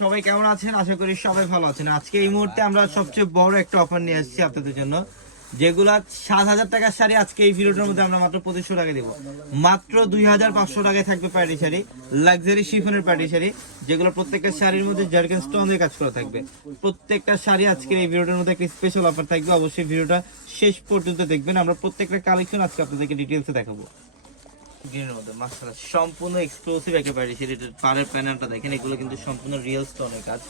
সবাই কেমন আছেন? আশা করি সবাই ভালো আছেন। আজকে এই মুহূর্তে আমরা সবচেয়ে বড় একটা অফার নিয়ে আপনাদের জন্য। যেগুলা সাত হাজার টাকার শাড়ি আজকে এই ভিডিওটার মধ্যে আমরা মাত্র পঁচিশশো টাকা দেবো। মাত্র দুই হাজার পাঁচশো টাকায় থাকবে পার্টি শাড়ি লাক্সারি শিফনের পার্টি শাড়ি, যেগুলো প্রত্যেকটা শাড়ির মধ্যে জার্গেন স্টোনের কাজ করা থাকবে। প্রত্যেকটা শাড়ি আজকের এই ভিডিওটার মধ্যে একটা স্পেশাল অফার থাকবে। অবশ্যই ভিডিওটা শেষ পর্যন্ত দেখবেন। আমরা প্রত্যেকটা কালেকশন আজকে আপনাদেরকে ডিটেলসে দেখাবো। সম্পূর্ণ এক্সক্লুসিভ একেবারে সেটা পাড়ের প্যানেলটা দেখেন, এগুলো কিন্তু সম্পূর্ণ রিয়েল স্টোনের কাজ।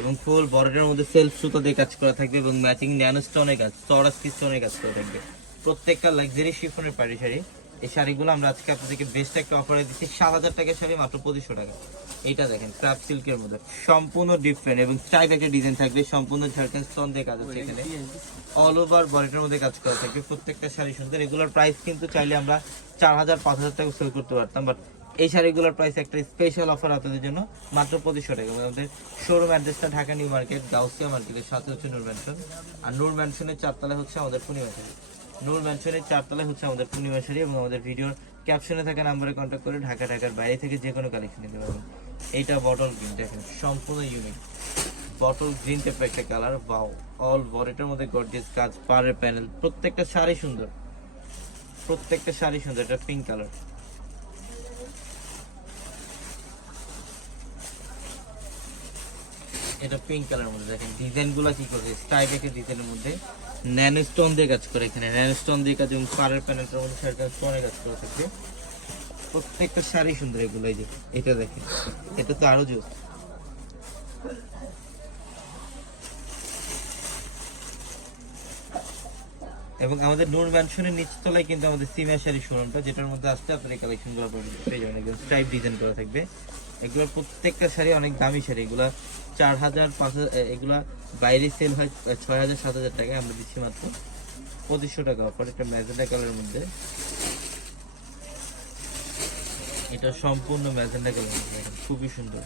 এবং ফুল বর্ডারের মধ্যে সেলফ সুতো দিয়ে কাজ করা থাকবে এবং ম্যাচিং ন্যানো স্টোনের কাজ চড়াস্কি স্টোনের কাজ করা থাকবে। প্রত্যেকটা লাক্সারি শিফনের পাড়ি শাড়ি। এই শাড়িগুলো আমরা আজকে আপনাদেরকে বেস্ট একটা অফারে দিচ্ছি। সাত হাজার টাকার শাড়ি মাত্র পঁচিশশো টাকা। এইটা দেখেন ক্রাফ সিল্কের মধ্যে। সম্পূর্ণ ডিফারেন্ট এবং স্ট্রাইপ একটা ডিজাইন থাকবে। সম্পূর্ণ ঝাড়খান স্টোন দিয়ে কাজ আছে এখানে। অল ওভার বডিটার মধ্যে কাজ করা থাকবে। প্রত্যেকটা শাড়ি সুন্দর। এগুলোর প্রাইস কিন্তু চাইলে আমরা চার হাজার, পাঁচ হাজার টাকা সেল করতে পারতাম। বাট এই শাড়িগুলোর প্রাইস একটা স্পেশাল অফার আপনাদের জন্য মাত্র পঁচিশশো টাকা। আমাদের শোরুম অ্যাড্রেসটা ঢাকা নিউ মার্কেট, গাউসিয়া মার্কেটের সাথে হচ্ছে নূর ম্যানশন আর নূর ম্যানশনের চারতলায় হচ্ছে আমাদের পূর্ণিমা নূর ম্যানশনের চারতলায় হচ্ছে আমাদের পূর্ণিমা শাড়ি এবং আমাদের ভিডিওর ক্যাপশনে থাকা নাম্বারে কন্ট্যাক্ট করে ঢাকা, ঢাকার বাইরে থেকে যে কোনো কালেকশন নিতে পারবেন। এইটা বটল গ্রিন দেখেন, সম্পূর্ণ ইউনিক বটল গ্রিন টাইপের একটা কালার বাও অল বডিটার মধ্যে গর্জিয়াস কাজ পাড়ের প্যানেল প্রত্যেকটা শাড়ি সুন্দর। প্রত্যেকটা শাড়ি সুন্দর, এটা পিঙ্ক কালার এটা পিঙ্ক কালার মধ্যে, দেখেন ডিজাইনগুলা কি করে স্টাইপ একটা ডিজাইনের মধ্যে দিয়ে কাজ করে এখানে। দিয়ে কাজ এবং পাড়ের প্যানেলটার মধ্যে শাড়িটা স্টোনে কাজ করে থাকবে প্রত্যেকটা শাড়ি সুন্দর এগুলো যে, এটা দেখেন। এটা তো জোস এবং আমাদের নূর ম্যানশনের নিচতলায় কিন্তু আমাদের সিমিয়া শাড়ি শোরুমটা যেটার মধ্যে আসতে আপনার এই কালেকশনগুলো পেয়ে যাবেন। একদম স্ট্রাইপ ডিজাইন করা থাকবে। এগুলোর প্রত্যেকটা শাড়ি অনেক দামি শাড়ি। এগুলা চার হাজার, পাঁচ হাজার এগুলা বাইরে সেল হয় ছয় হাজার, সাত হাজার টাকায়। আমরা দিচ্ছি মাত্র পঁচিশশো টাকা অফার একটা ম্যাজেন্ডা কালারের মধ্যে। এটা সম্পূর্ণ ম্যাজেন্ডা কালার খুবই সুন্দর।